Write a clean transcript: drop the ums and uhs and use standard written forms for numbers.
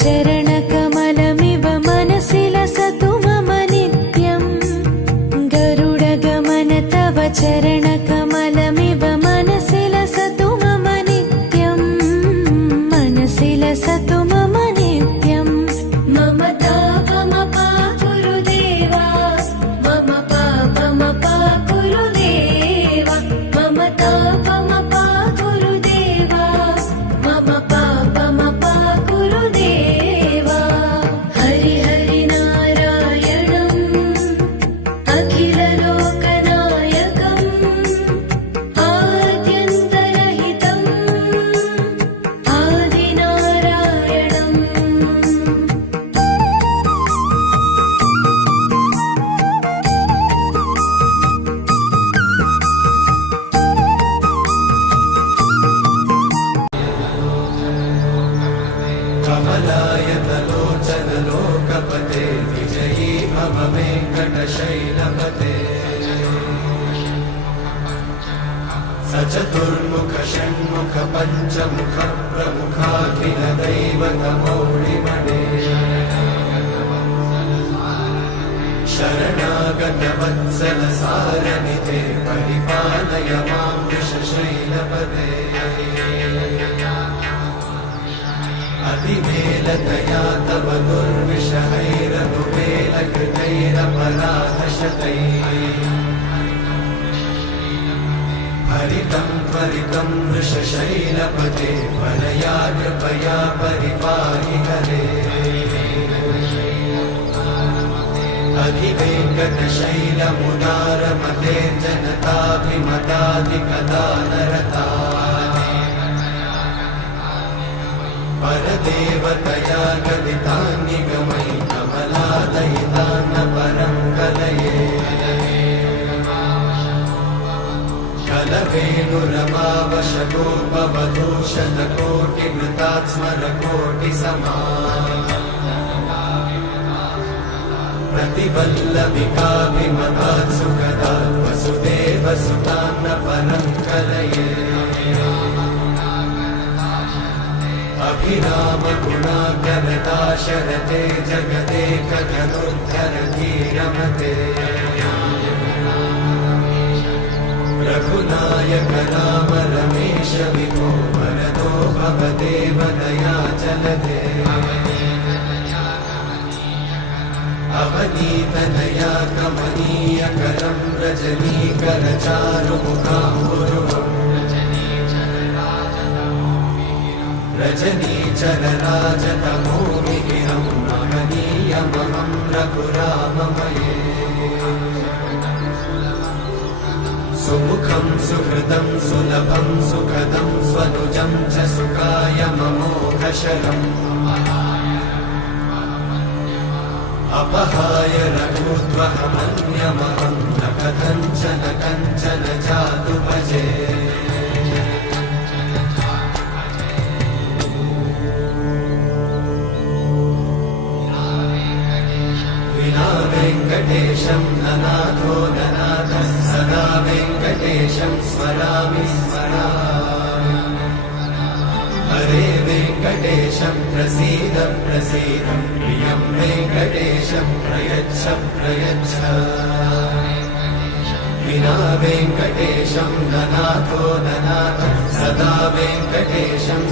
चरणकमलमिव मनसि लसतु मम नित्यम् गरुडगमन तव चरणकमलमिव मनसि लसतु मम नित्यम् मनसि लसतु मम नित्यम् मम तापमपा गुरुदेवा मम पापमपा गुरुदेवा मम तापमपा गुरुदेवा मम पापमपा गुरुदेवा हरि हरि नारायणम् अखिललोकनायकम् आद्यन्तरहितम् आदिनारायणम् कमलायतलोचन लोकपते विजयी भव वेङ्कटशैलपते सचतुर्मुख षण्मुख पञ्चमुख प्रमुखाखिल दैवतमौलिमणे शरणागत वत्सल सारनिधे परिपालय मां वृषशैलपते अतिवेलतया तव दुर्विषहैरनुवेलकृतैरपराधशतैः हरितं त्वरितं वृषशैलपते वरया कृपया परिपाहि हरे अधिवेङ्कटशैलमुदारमते जनताभिमताधिकदानरता परदेवतया गदितान्निगमै कमलादयितान्न परं कलये कलवेणुरमावशगोपवधूषणकोटिवृतात् स्मरकोटिसमा प्रतिवल्लविकाभिमतात् सुखदात् वसुदेवसुतान्न परं कलये अभिराम गुणाकरदाशरथे जगदेकधनुर्धरधीरमते रघुनायक राम रमेश विभो वरदो भवदेव दयाचलते अवनीतनया कमनीयकरं रजनीकरचारुमुखाम्बुरुहम् रजनीचरराजतमोमिहिरं महनीयमहं रघुराममये सुमुखं सुहृदं सुलभं सुखदं स्वनुजं च सुखाय ममोघशरम् अपहाय रघुत्वहमन्यमहं न कथञ्चन कञ्चन जातु भजे वेङ्कटेशं ननाथो ननाथः सदा वेङ्कटेशं स्मरामि स्मरामि हरे वेङ्कटेशं प्रसीद प्रसीद प्रियं वेङ्कटेशं प्रयच्छ प्रयच्छ विना वेङ्कटेशं ननाथो ननाथः सदा वेङ्कटेशं